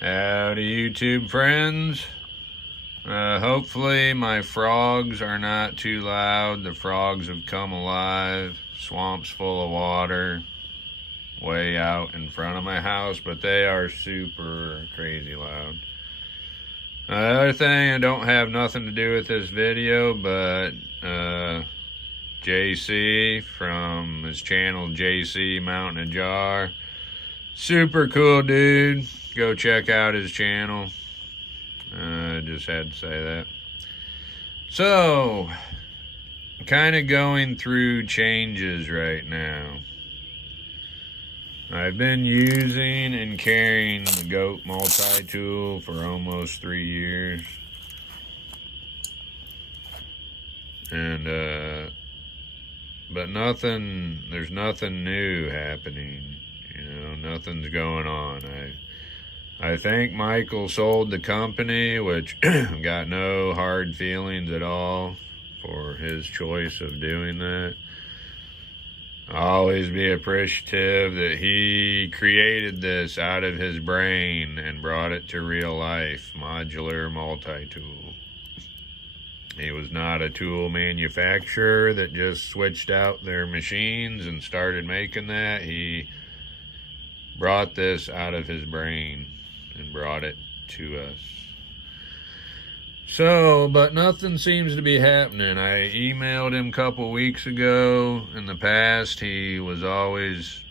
Howdy, YouTube friends. Hopefully my frogs are not too loud. The frogs have come alive. Swamp's full of water way out in front of my house, but they are super crazy loud. Other thing, I don't have nothing to do with this video, but JC from his channel, JC Mountain a Jar. Super cool dude. Go check out his channel. Just had to say that. So, kind of going through changes right now. I've been using and carrying the GOAT multi-tool for almost 3 years. And, but there's nothing new happening. You know, nothing's going on. I think Michael sold the company, which got no hard feelings at all for his choice of doing that. I'll always be appreciative that he created this out of his brain and brought it to real life, modular multi-tool. He was not a tool manufacturer that just switched out their machines and started making that. He brought this out of his brain and brought it to us. So, but nothing seems to be happening. I emailed him a couple weeks ago. In the past, he was always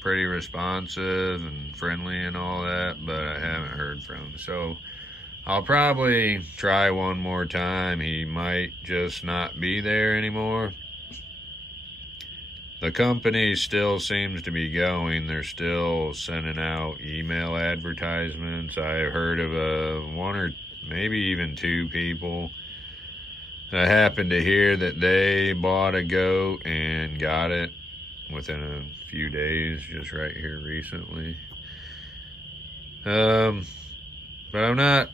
pretty responsive and friendly and all that, but I haven't heard from him. So I'll probably try one more time. He might just not be there anymore. The company still seems to be going. They're still sending out email advertisements. I heard of one or maybe even two people. I happened to hear that they bought a goat and got it within a few days, just right here recently. But I'm not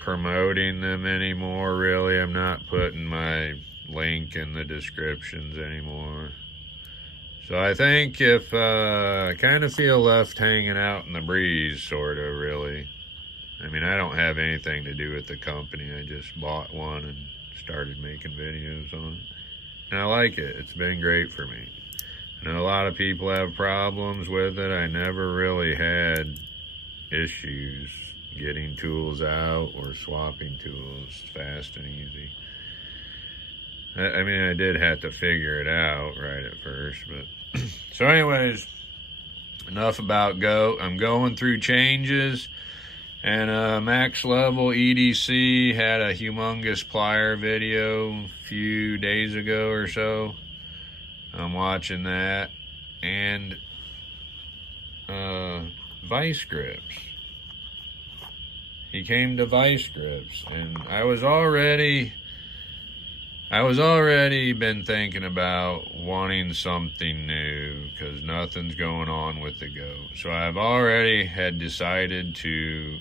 promoting them anymore, really. I'm not putting my link in the descriptions anymore. So I think if I kind of feel left hanging out in the breeze, sort of, really. I mean, I don't have anything to do with the company. I just bought one and started making videos on it. And I like it. It's been great for me. I know a lot of people have problems with it. I never really had issues getting tools out or swapping tools fast and easy. I mean, I did have to figure it out right at first, but so anyways, enough about GOAT. I'm going through changes, and Max Level EDC had a humongous plier video a few days ago or so. I'm watching that, and VISE grips. He came to VISE grips, and I was already been thinking about wanting something new because nothing's going on with the GOAT. So I've already had decided to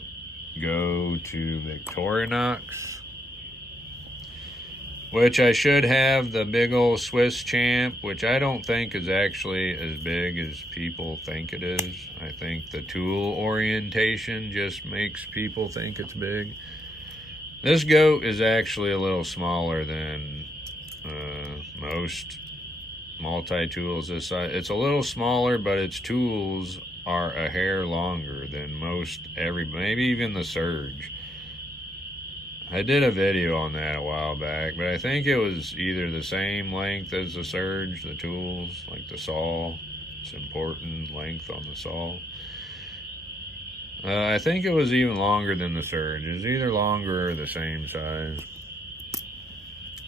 go to Victorinox, which I should have the big old Swiss Champ, which I don't think is actually as big as people think it is. I think the tool orientation just makes people think it's big. This GOAT is actually a little smaller than most multi-tools this size. It's a little smaller, but its tools are a hair longer than most maybe even the Surge. I did a video on that a while back, but I think it was either the same length as the Surge, the tools, like the saw. It's important length on the saw. I think it was even longer than the Surge. It was either longer or the same size.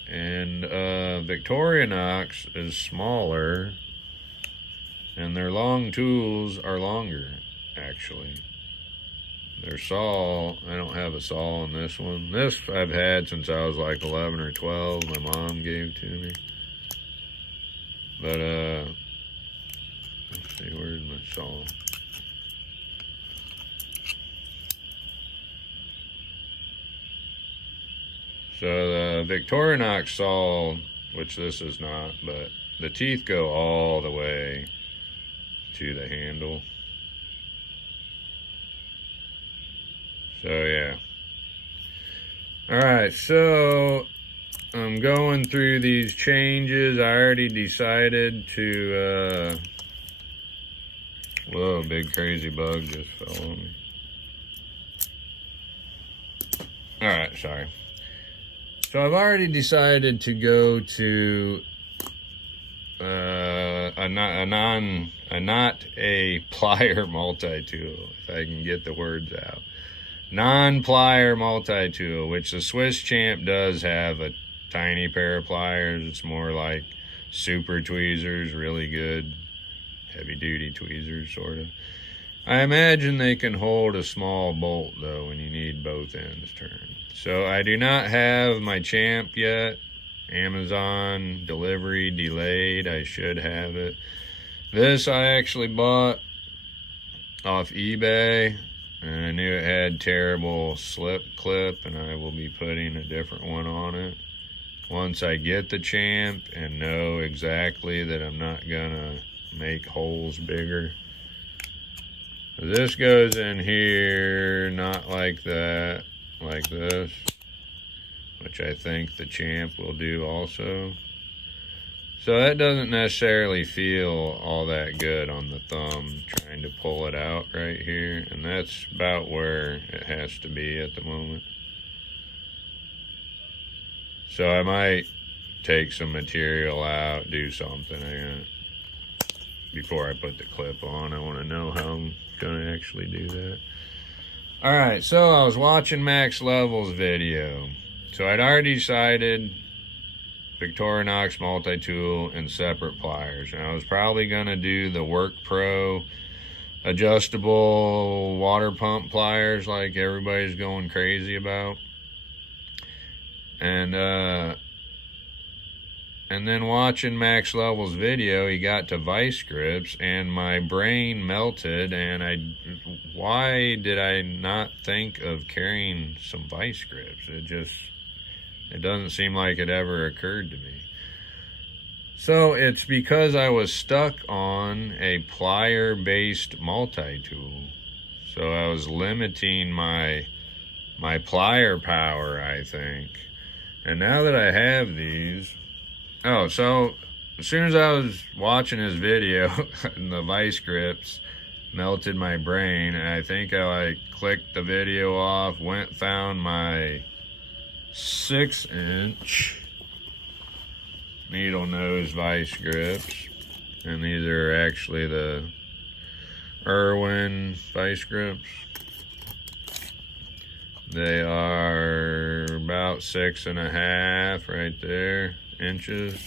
And Victorinox is smaller, and their long tools are longer, actually. Their saw, I don't have a saw on this one. This I've had since I was like 11 or 12. My mom gave to me. But, let's see, where's my saw? So the Victorinox saw, which this is not, but the teeth go all the way to the handle. So yeah. Alright, so I'm going through these changes. I already decided to, whoa, big crazy bug just fell on me. Alright, sorry. So I've already decided to go to not a plier multi-tool, if I can get the words out. Non-plier multi-tool, which the Swiss Champ does have a tiny pair of pliers. It's more like super tweezers, really good heavy-duty tweezers, sort of. I imagine they can hold a small bolt, though, when you need both ends turned. So I do not have my Champ yet. Amazon delivery delayed. I should have it. This I actually bought off eBay, and I knew it had terrible slip clip, and I will be putting a different one on it once I get the Champ and know exactly that I'm not gonna make holes bigger. This goes in here, not like that, like this, which I think the Champ will do also. So that doesn't necessarily feel all that good on the thumb, trying to pull it out right here. And that's about where it has to be at the moment. So I might take some material out, do something before I put the clip on. I want to know how I'm going to actually do that. Alright, so I was watching Max Level's video. So I'd already decided Victorinox multi-tool and separate pliers. And I was probably going to do the Work Pro adjustable water pump pliers like everybody's going crazy about. And then watching Max Level's video, he got to VISE grips, and my brain melted, and why did I not think of carrying some VISE grips? It doesn't seem like it ever occurred to me. So it's because I was stuck on a plier-based multi-tool. So I was limiting my plier power, I think. And now that I have these, so as soon as I was watching his video, the VISE grips melted my brain. And I think I clicked the video off, found my 6-inch needle nose VISE grips. And these are actually the Irwin VISE grips. They are about 6.5 right there inches,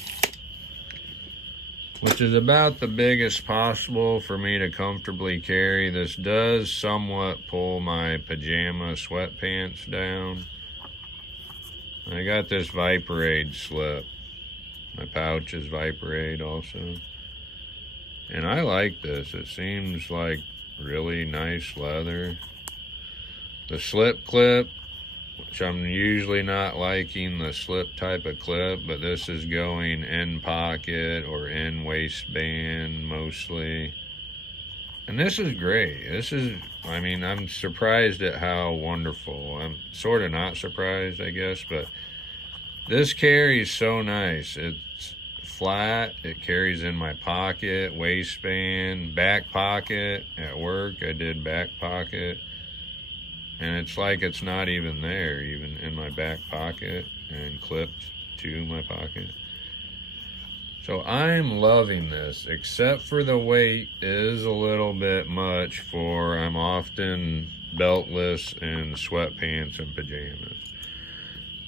which is about the biggest possible for me to comfortably carry. This does somewhat pull my pajama sweatpants down. I got this Viperade slip. My pouch is Viperade also. And I like this. It seems like really nice leather. The slip clip, which I'm usually not liking the slip type of clip, but this is going in pocket or in waistband mostly. And this is great. I'm surprised at how wonderful. I'm sort of not surprised, I guess, but this carries so nice. It's flat. It carries in my pocket, waistband, back pocket. At work, I did back pocket. And it's like it's not even there, even in my back pocket and clipped to my pocket. So I'm loving this, except for the weight is a little bit much for I'm often beltless in sweatpants and pajamas.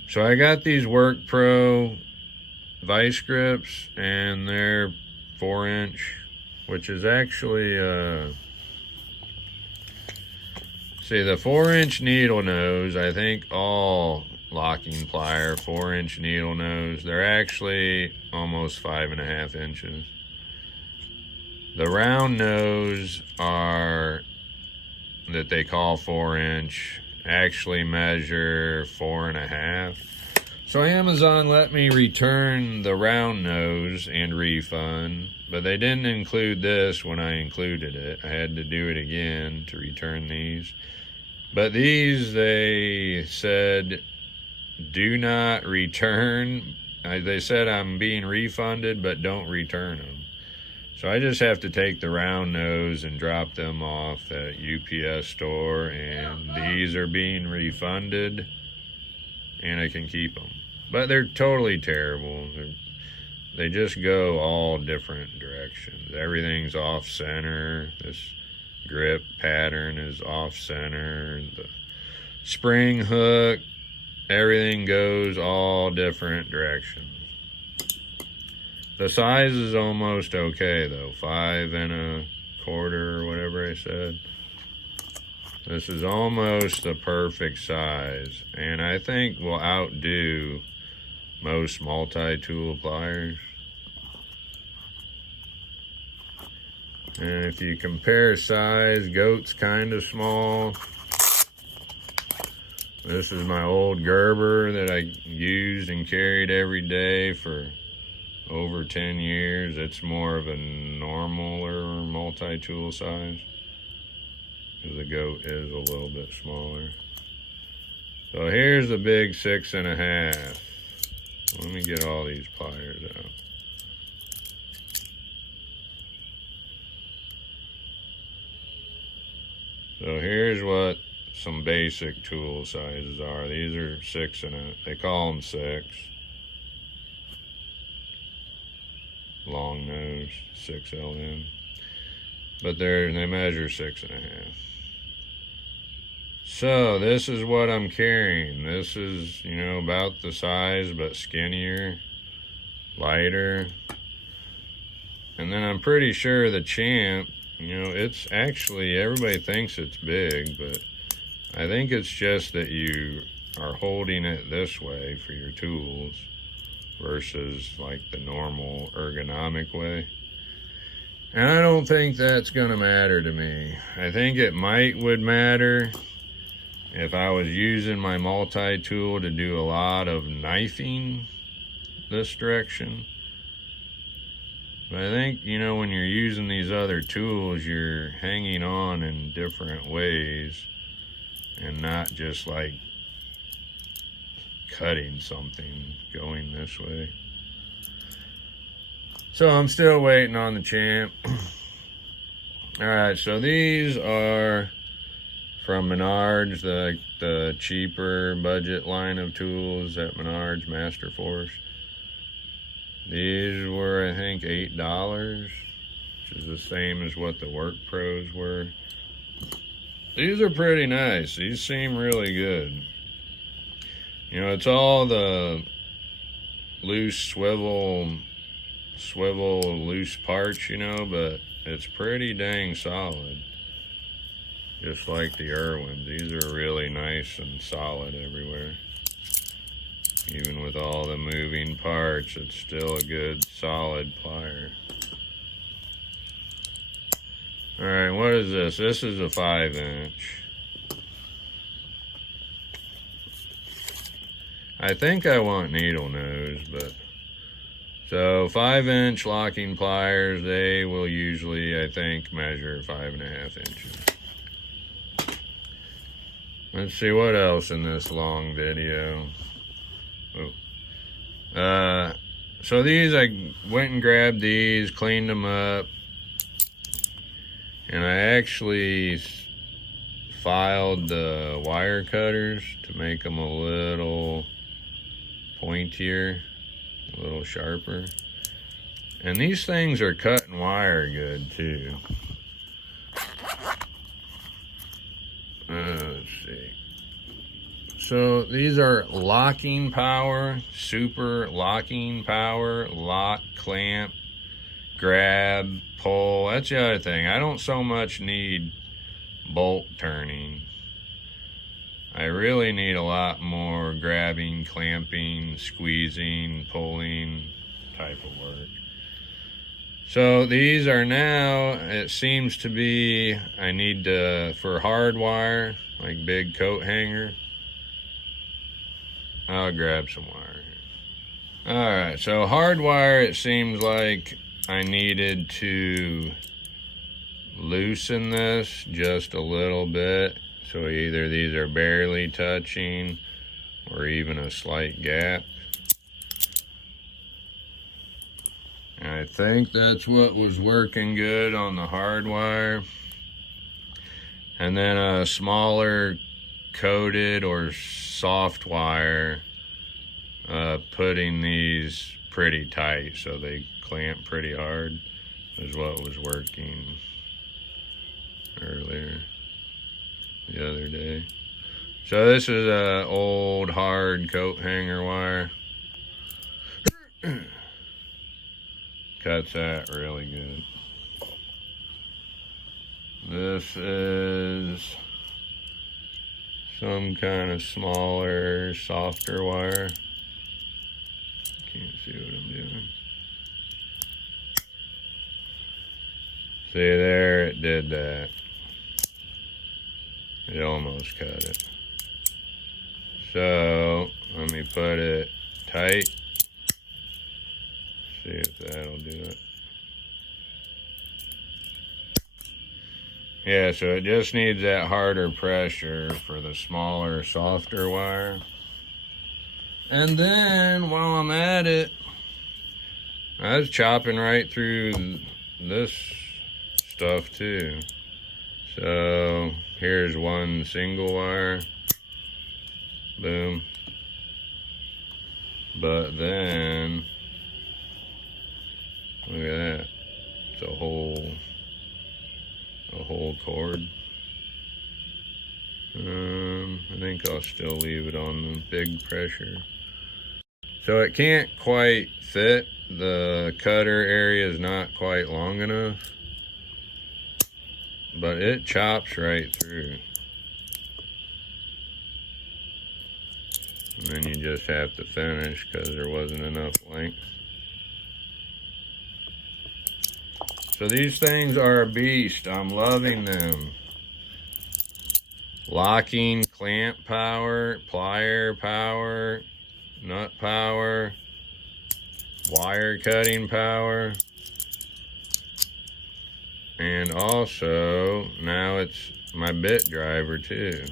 So I got these Work Pro VISE grips, and they're 4-inch, which is actually see, the 4-inch needle nose, I think all locking plier 4-inch needle nose, they're actually almost 5.5 inches. The round nose that they call 4-inch actually measure 4.5. So Amazon let me return the round nose and refund, but they didn't include this when I included it. I had to do it again to return these. But these, they said, do not return. They said I'm being refunded, but don't return them. So I just have to take the round nose and drop them off at UPS store, and these are being refunded, and I can keep them. But they're totally terrible. They just go all different directions. Everything's off center. This grip pattern is off center. The spring hook, everything goes all different directions. The size is almost okay though, 5 1/4 or whatever I said. This is almost the perfect size, and I think will outdo most multi-tool pliers. And if you compare size, Goat's kind of small. This is my old Gerber that I used and carried every day for over 10 years. It's more of a normaler multi-tool size, because the Goat is a little bit smaller. So here's the big 6 1/2. Let me get all these pliers out. So here's what some basic tool sizes are. These are 6 they call them 6. Long nose, 6 LN. But they measure 6 1/2. So this is what I'm carrying. This is, you know, about the size, but skinnier, lighter. And then I'm pretty sure the Champ, you know, it's actually, everybody thinks it's big, but I think it's just that you are holding it this way for your tools versus like the normal ergonomic way. And I don't think that's gonna matter to me. I think it would matter if I was using my multi-tool to do a lot of knifing this direction. But I think, you know, when you're using these other tools, you're hanging on in different ways and not just like cutting something going this way. So I'm still waiting on the Champ. All right, so these are from Menards, the cheaper budget line of tools at Menards, Master Force. These were, I think, $8, which is the same as what the Work Pros were. These are pretty nice. These seem really good. You know, it's all the loose swivel loose parts, you know, but it's pretty dang solid. Just like the Irwins. These are really nice and solid everywhere. Even with all the moving parts, it's still a good solid plier. All right, what is this? This is a 5-inch. I think I want needle nose, but so 5-inch locking pliers, they will usually, I think, measure 5 1/2 inches. Let's see what else in this long video. So these, I went and grabbed these, cleaned them up, and I actually filed the wire cutters to make them a little pointier, a little sharper. And these things are cutting wire good too. Let's see. So these are locking power, super locking power, lock, clamp, grab, pull. That's the other thing. I don't so much need bolt turning. I really need a lot more grabbing, clamping, squeezing, pulling type of work. So these are now, it seems to be, I need to, for hard wire, like big coat hanger, I'll grab some wire here. All right, so hard wire, it seems like I needed to loosen this just a little bit So either these are barely touching or even a slight gap. And I think that's what was working good on the hard wire. And then a smaller coated or soft wire, putting these pretty tight so they clamp pretty hard is what was working earlier the other day. So this is a old hard coat hanger wire. Cuts that really good. This is some kind of smaller, softer wire. Can't see what I'm doing. See there, it did that. It almost cut it. So let me put it tight. See if that'll do it. Yeah, so it just needs that harder pressure for the smaller, softer wire. And then while I'm at it, I was chopping right through this stuff too. So here's one single wire. Boom. But then, look at that. It's a whole cord. I think I'll still leave it on the big pressure. So it can't quite fit. The cutter area is not quite long enough, but it chops right through. And then you just have to finish because there wasn't enough length. So these things are a beast. I'm loving them. Locking, clamp power, plier power, nut power, wire cutting power. And also, now it's my bit driver too.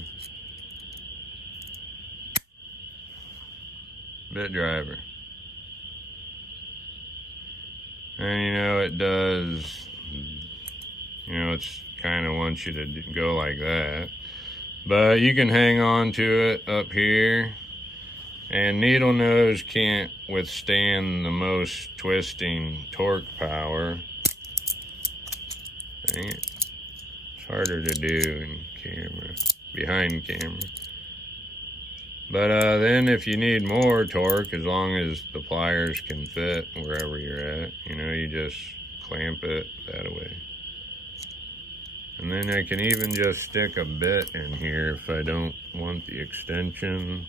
Bit driver. And you know, it does, you know, it's kind of wants you to go like that. But you can hang on to it up here. And needle nose can't withstand the most twisting torque power. Dang it. It's harder to do in camera, behind camera. But then if you need more torque, as long as the pliers can fit wherever you're at, you know, you just clamp it that way. And then I can even just stick a bit in here if I don't want the extension.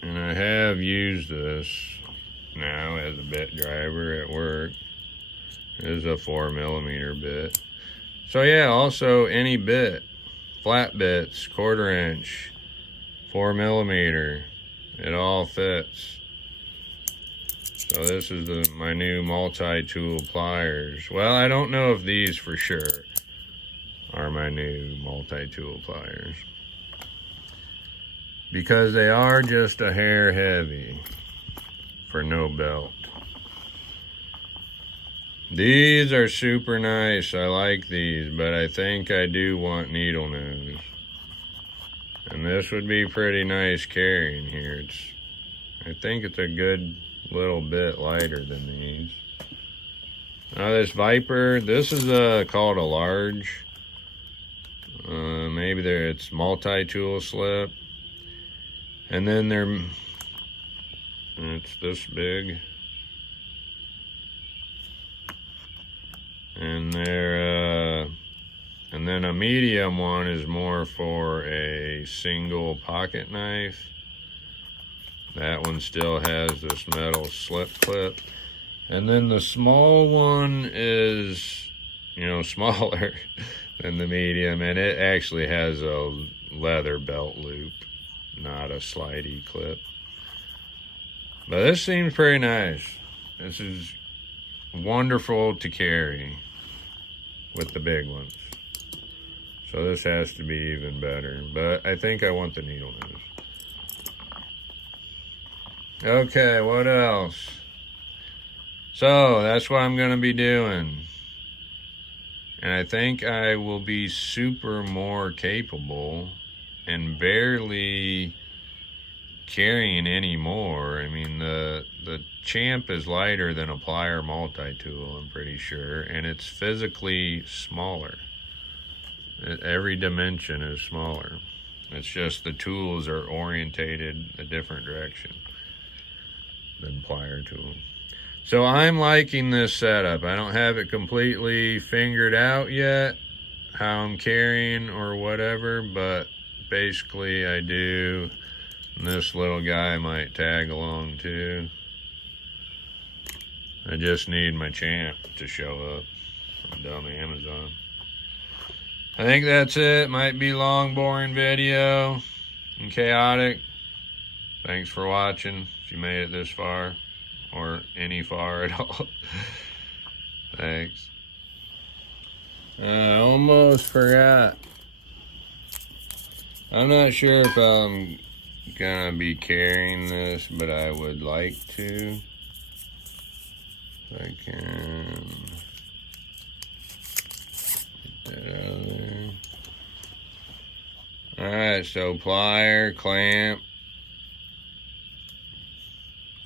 And I have used this now as a bit driver at work. It is a 4mm bit. So yeah, also any bit, flat bits, 1/4 inch, 4mm, it all fits. So this is my new multi-tool pliers. Well, I don't know if these for sure are my new multi-tool pliers, because they are just a hair heavy for no belt. These are super nice. I like these, but I think I do want needle nose. And this would be pretty nice carrying here. I think it's a good little bit lighter than these. Now this Viper, this is called a large. Maybe it's multi-tool slip. And then it's this big. And and then a medium one is more for a single pocket knife. That one still has this metal slip clip. And then the small one is, you know, smaller than the medium, and it actually has a leather belt loop, not a slidey clip. But this seems pretty nice. This is wonderful to carry with the big ones. So this has to be even better, but I think I want the needle nose. Okay, what else? So that's what I'm going to be doing. And I think I will be super more capable and barely carrying any more. I mean, the Champ is lighter than a Plier multi-tool, I'm pretty sure, and it's physically smaller. Every dimension is smaller. It's just the tools are orientated a different direction than Plier tool. So I'm liking this setup. I don't have it completely fingered out yet, how I'm carrying or whatever, but basically I do. And this little guy might tag along too. I just need my Champ to show up from dumb Amazon. I think that's it. Might be long, boring video and chaotic. Thanks for watching, if you made it this far, or any far at all. Thanks. I almost forgot. I'm not sure if I'm gonna be carrying this, but I would like to. If I can get that out of there. Alright, so plier, clamp,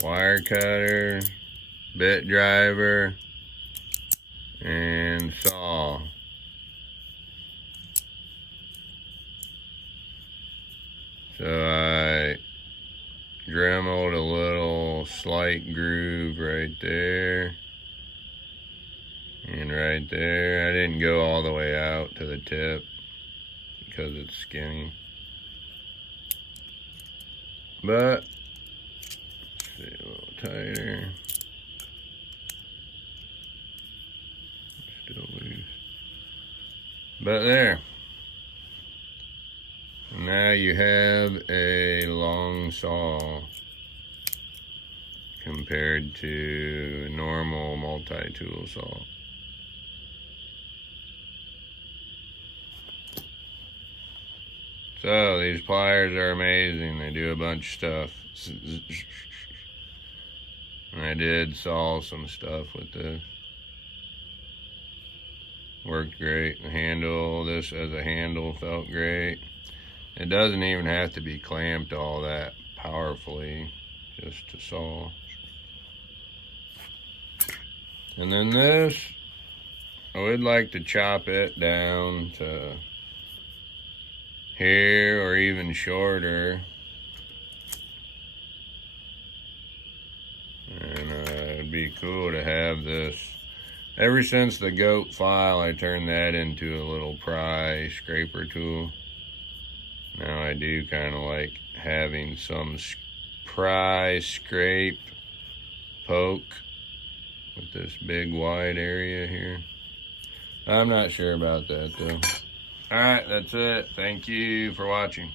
wire cutter, bit driver, and saw. So I dremeled a little slight groove right there and right there. I didn't go all the way out to the tip because it's skinny, but let's see, a little tighter. Still loose, but there. Now you have a long saw compared to a normal multi-tool saw. So these pliers are amazing. They do a bunch of stuff. And I did saw some stuff with this. Worked great. The handle, this as a handle felt great. It doesn't even have to be clamped all that powerfully, just to saw. And then this, I would like to chop it down to here or even shorter. And it'd be cool to have this. Ever since the goat file, I turned that into a little pry scraper tool. Now I do kind of like having some pry, scrape, poke with this big wide area here. I'm not sure about that though. All right, that's it. Thank you for watching.